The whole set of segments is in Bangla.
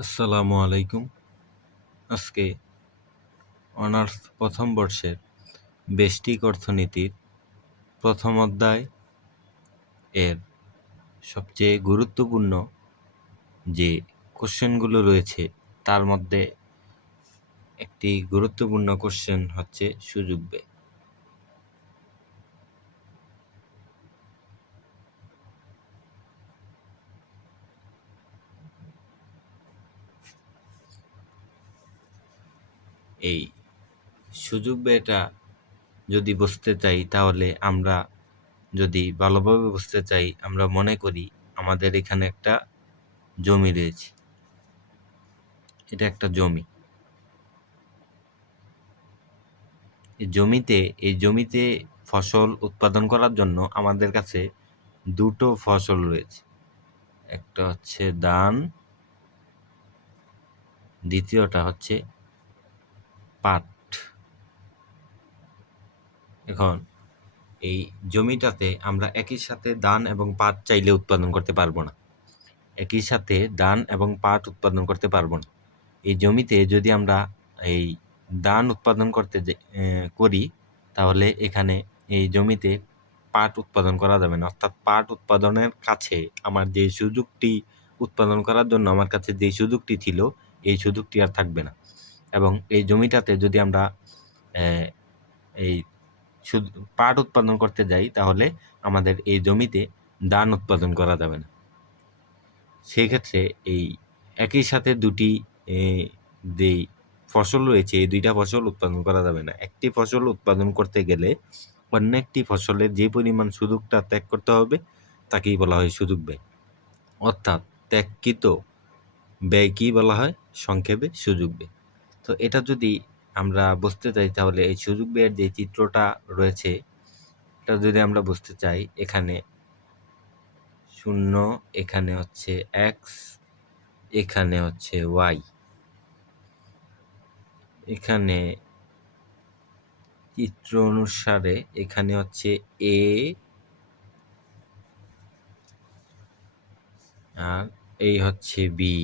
আসসালামু আলাইকুম। আজকে অনার্স প্রথম বর্ষের ব্যষ্টিক অর্থনীতির প্রথম অধ্যায় এর সবচেয়ে গুরুত্বপূর্ণ যে কোশ্চেনগুলো রয়েছে তার মধ্যে একটি গুরুত্বপূর্ণ কোশ্চেন হচ্ছে সুযোগ ব্যয়। এই সুযোগ ব্যয়টা যদি বুঝতে চাই তাহলে আমরা যদি ভালোভাবে বুঝতে চাই আমরা মনে করি আমাদের এখানে একটা জমি রয়েছে। এটা একটা জমি। এই জমিতে ফসল উৎপাদন করার জন্য আমাদের কাছে দুটো ফসল রয়েছে। একটা হচ্ছে ধান, দ্বিতীয়টা হচ্ছে পাট। এখন এই জমিটাতে আমরা একই সাথে ধান এবং পাট চাইলে উৎপাদন করতে পারবো না। একই সাথে ধান এবং পাট উৎপাদন করতে পারবো না। এই জমিতে যদি আমরা এই ধান উৎপাদন করি তাহলে এখানে এই জমিতে পাট উৎপাদন করা যাবে না। অর্থাৎ পাট উৎপাদনের কাছে আমার যে সুযোগটি উৎপাদন করার জন্য আমার কাছে যে সুযোগটি ছিল এই সুযোগটি আর থাকবে না। এবং এই জমিটাতে যদি আমরা এই পাট উৎপাদন করতে যাই তাহলে আমাদের এই জমিতে ধান উৎপাদন করা যাবে না। সেই ক্ষেত্রে এই একই সাথে দুটি যেই ফসল রয়েছে এই দুইটা ফসল উৎপাদন করা যাবে না। একটি ফসল উৎপাদন করতে গেলে অন্য একটি ফসলের যে পরিমাণ সুযোগটা ত্যাগ করতে হবে তাকেই বলা হয় সুযোগ ব্যয়। অর্থাৎ ত্যাগকৃত ব্যয়কেই বলা হয় সংক্ষেপে সুযোগ ব্যয়। তো এটা যদি আমরা বুঝতে চাই তাহলে এই সুযোগ ব্যয়ের যে চিত্রটা রয়েছে এটা যদি আমরা বুঝতে চাই, এখানে 0, এখানে হচ্ছে এক্স, এখানে হচ্ছে ওয়াই। এখানে চিত্র অনুসারে এখানে হচ্ছে এ আর এই হচ্ছে বি,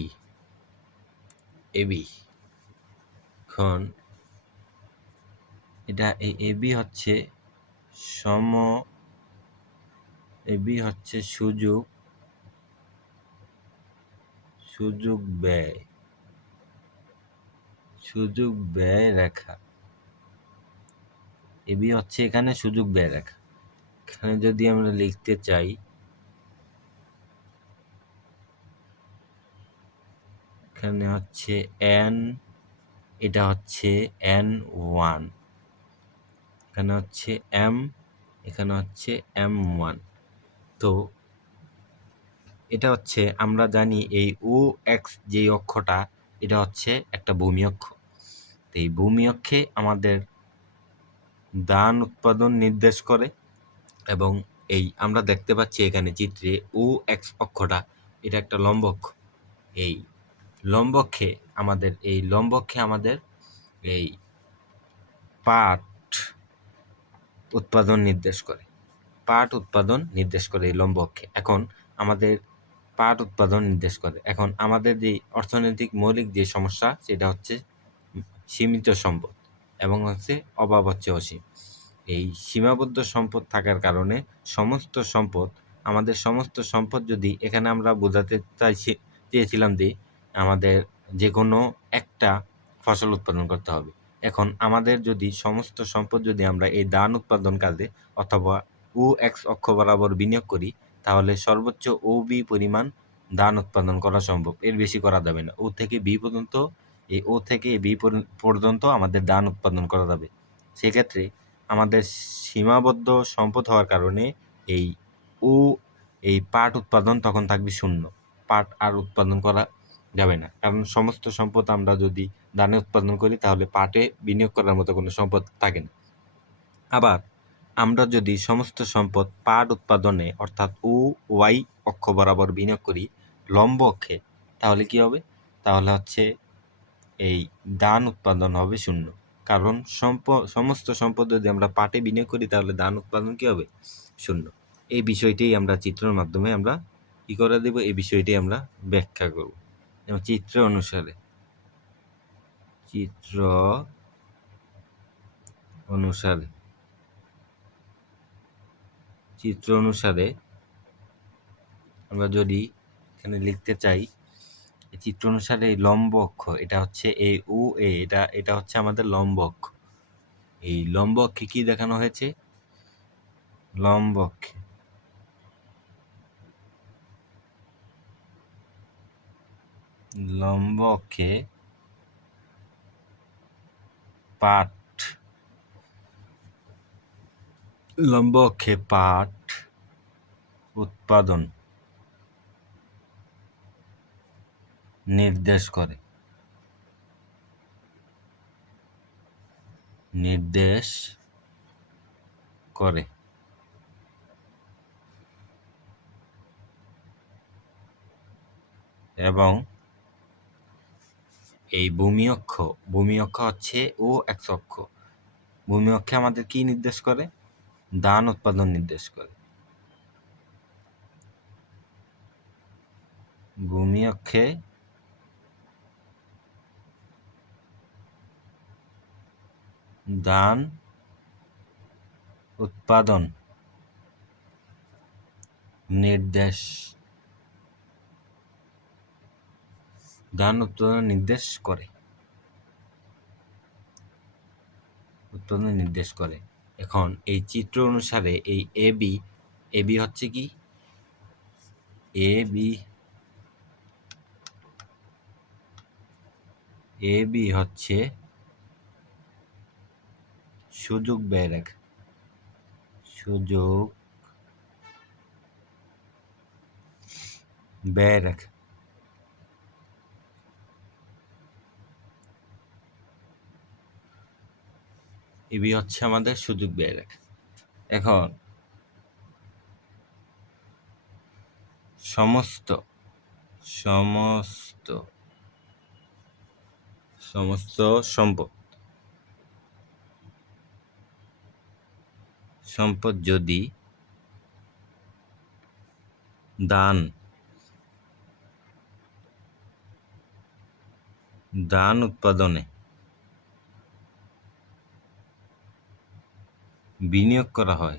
এবি। এখন এটা এই এবি হচ্ছে এবি হচ্ছে সুযোগ ব্যয় রেখা। এবি হচ্ছে এখানে সুযোগ ব্যয় রেখা। এখানে যদি আমরা লিখতে চাই, এখানে হচ্ছে এন, এটা হচ্ছে N1, এখানে হচ্ছে M, এখানে হচ্ছে M1। তো এটা হচ্ছে আমরা জানি এই OX যে অক্ষটা এটা হচ্ছে একটা ভূমি অক্ষ। তো এই ভূমি অক্ষে আমাদের ধান উৎপাদন নির্দেশ করে এবং এই আমরা দেখতে পাচ্ছি এখানে চিত্রে OX অক্ষটা এটা একটা লম্ব অক্ষ। এই লম্বক্ষে আমাদের এই পাট উৎপাদন নির্দেশ করে এই লম্ব অক্ষে। এখন আমাদের পাট উৎপাদন নির্দেশ করে। এখন আমাদের যে অর্থনৈতিক মৌলিক যে সমস্যা সেটা হচ্ছে সীমিত সম্পদ এবং হচ্ছে অভাব হচ্ছে অসীম। এই সীমাবদ্ধ সম্পদ থাকার কারণে আমাদের সমস্ত সম্পদ যদি এখানে আমরা বোঝাতে চেয়েছিলাম যে আমাদের যে কোনো একটা ফসল উৎপাদন করতে হবে। এখন আমাদের যদি সমস্ত সম্পদ যদি আমরা এই ধান উৎপাদন কাজে অথবা OX অক্ষ বরাবর বিনিয়োগ করি তাহলে সর্বোচ্চ OB পরিমাণ ধান উৎপাদন করা সম্ভব। এর বেশি করা যাবে না। ও থেকে বি পর্যন্ত আমাদের ধান উৎপাদন করা যাবে। সেক্ষেত্রে আমাদের সীমাবদ্ধ সম্পদ হওয়ার কারণে এই পাট উৎপাদন তখন থাকবে 0। পাট আর উৎপাদন করা যাবে না, কারণ সমস্ত সম্পদ আমরা যদি ধানে উৎপাদন করি তাহলে পাটে বিনিয়োগ করার মতো কোনো সম্পদ থাকে না। আবার আমরা যদি সমস্ত সম্পদ পাট উৎপাদনে অর্থাৎ OY অক্ষ বরাবর বিনিয়োগ করি লম্ব অক্ষে, তাহলে কি হবে? তাহলে হচ্ছে এই ধান উৎপাদন হবে 0। কারণ সমস্ত সম্পদ যদি আমরা পাটে বিনিয়োগ করি তাহলে ধান উৎপাদন কি হবে? 0। এই বিষয়টি আমরা চিত্রের মাধ্যমে আমরা কি করে দেব? এই বিষয়টি আমরা ব্যাখ্যা করব। এবং চিত্র অনুসারে আমরা যদি এখানে লিখতে চাই, চিত্র অনুসারে এই লম্ব অক্ষ, এটা হচ্ছে এ ও এ, এটা হচ্ছে আমাদের লম্ব অক্ষ। এই লম্ব অক্ষে কি দেখানো হয়েছে? লম্ব অক্ষে পাট উৎপাদন নির্দেশ করে এবং এই ভূমি অক্ষ হচ্ছে ও এক্স অক্ষ। ভূমি অক্ষে আমাদের কি নির্দেশ করে? ধান উৎপাদন নির্দেশ করে। ভূমি অক্ষে ধান উৎপাদন নির্দেশ করে। এখন এই চিত্র অনুসারে এই এবি হচ্ছে কি? এবি হচ্ছে সুযোগ ব্যয় রেখা। এবি হচ্ছে আমাদের সুযোগ ব্যয় রেখা। এখন সমস্ত সম্পদ যদি ধান উৎপাদনে বিনিয়োগ করা হয়,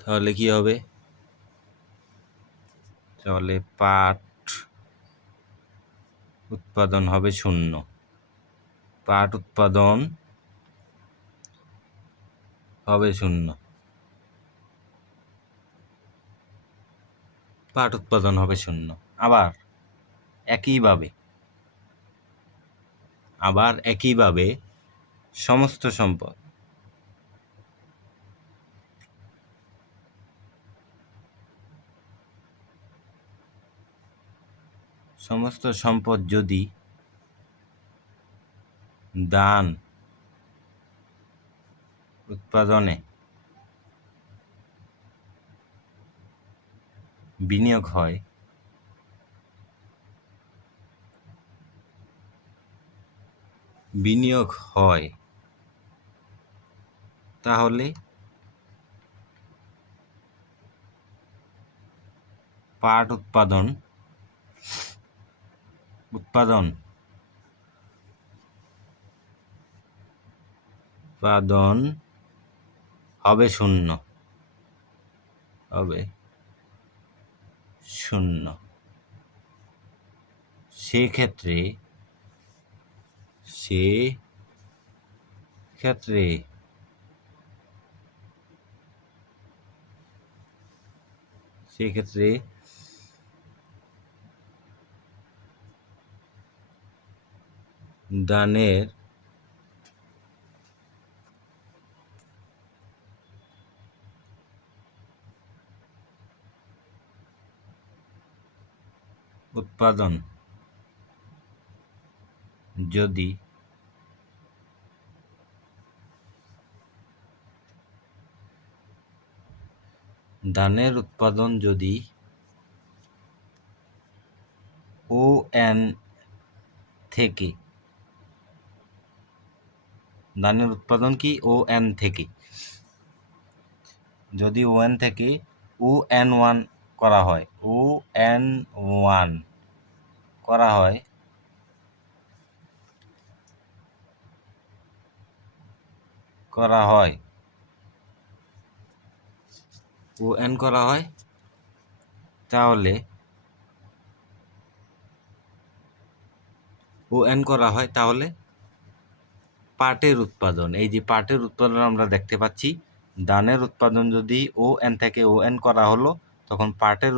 তাহলে কি হবে? তাহলে পাট উৎপাদন হবে শূন্য। পাট উৎপাদন হবে শূন্য। আবার একইভাবে সমস্ত সম্পদ যদি ধান উৎপাদনে বিনিয়োগ হয় তাহলে পাট উৎপাদন হবে শূন্য। সেক্ষেত্রে ধানের উৎপাদন যদি ধানের উৎপাদন যদি ON থেকে, ধানের উৎপাদন কি ON থেকে, যদি ON থেকে ON1 করা হয়, ON1 করা হয়, ON করা হয়, তাহলে পাটের উৎপাদন, এই যে পাটের উৎপাদন আমরা দেখতে পাচ্ছি, ধানের উৎপাদন যদি ON থেকে ON করা হলো, তখন পাটের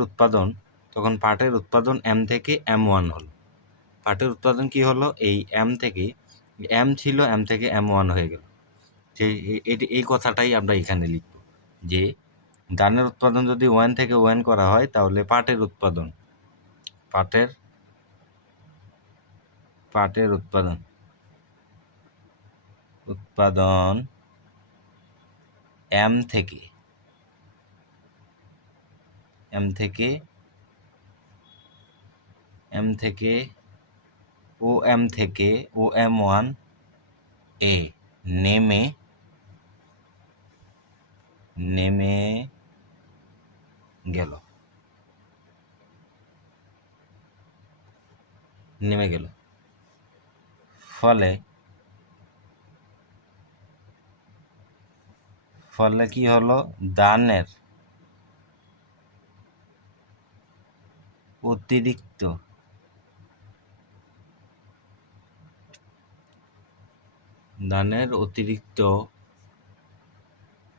উৎপাদন M থেকে M1 হলো। পাটের উৎপাদন কি হলো, এই M থেকে M ছিল, M থেকে M1 হয়ে গেল। এই কথাটাই আমরা এখানে লিখব যে ধানের উৎপাদন যদি ON থেকে ON করা হয়, তাহলে পাটের উৎপাদন M থেকে OM থেকে OM1 এ নেমে গেল। ফলে কি হলো, ধানের অতিরিক্ত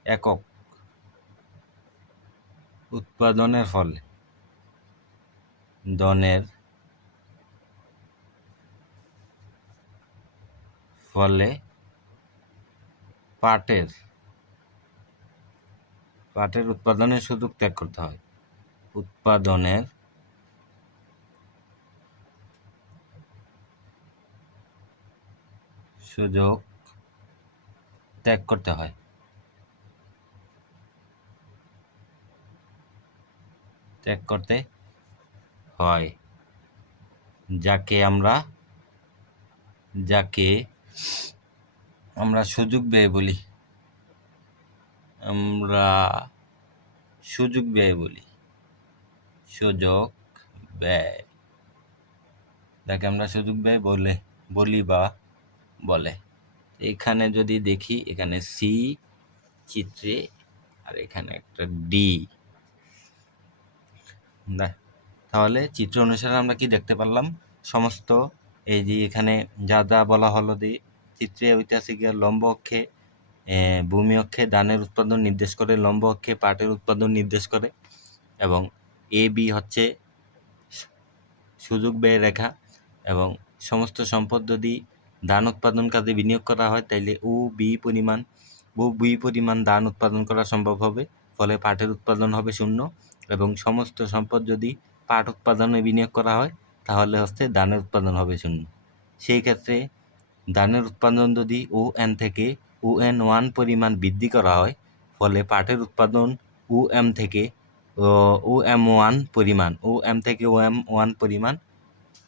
একক উৎপাদনের ফলে পাটের উৎপাদনের সুযোগ ত্যাগ করতে হয়। যাকে আমরা সুযোগ ব্যয় বলি। যাকে আমরা সুযোগ ব্যয় বলে। এখানে যদি দেখি, এখানে C চিত্রে, আর এখানে একটা D। তাহলে চিত্র অনুসারে আমরা কি দেখতে পারলাম, সমস্ত এই যে এখানে যা যা বলা হলো, চিত্রে ঐতিহাসিক লম্ব অক্ষে ভূমি অক্ষে ধানের উৎপাদন নির্দেশ করে, লম্ব অক্ষে পাটের উৎপাদন নির্দেশ করে, এবং AB হচ্ছে সুযোগ ব্যয় রেখা, এবং সমস্ত সম্পদ যদি ধান উৎপাদন কাজে বিনিয়োগ করা হয়, তাইলে বহু পরিমাণ ধান উৎপাদন করা সম্ভব হবে, ফলে পাটের উৎপাদন হবে 0, এবং সমস্ত সম্পদ যদি পাট উৎপাদনে বিনিয়োগ করা হয়, তাহলে ধানের উৎপাদন হবে 0। সেই ক্ষেত্রে ধানের উৎপাদন যদি ON থেকে ON1 পরিমাণ বৃদ্ধি করা হয়, ফলে পাটের উৎপাদন OM থেকে OM1 পরিমাণ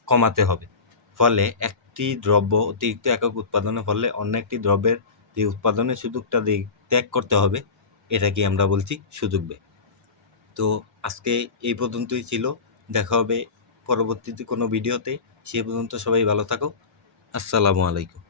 কমাতে হবে। ফলে একটি দ্রব্য অতিরিক্ত একক উৎপাদনের ফলে অন্য একটি দ্রব্যের যে উৎপাদনের সুযোগটা ত্যাগ করতে হবে, এটাকে আমরা বলছি সুযোগ ব্যয়। তো আজকে এই পর্যন্তই ছিল, দেখা হবে পরবর্তীতে কোনো ভিডিওতে। সে পর্যন্ত সবাই ভালো থাকো। আসসালামু আলাইকুম।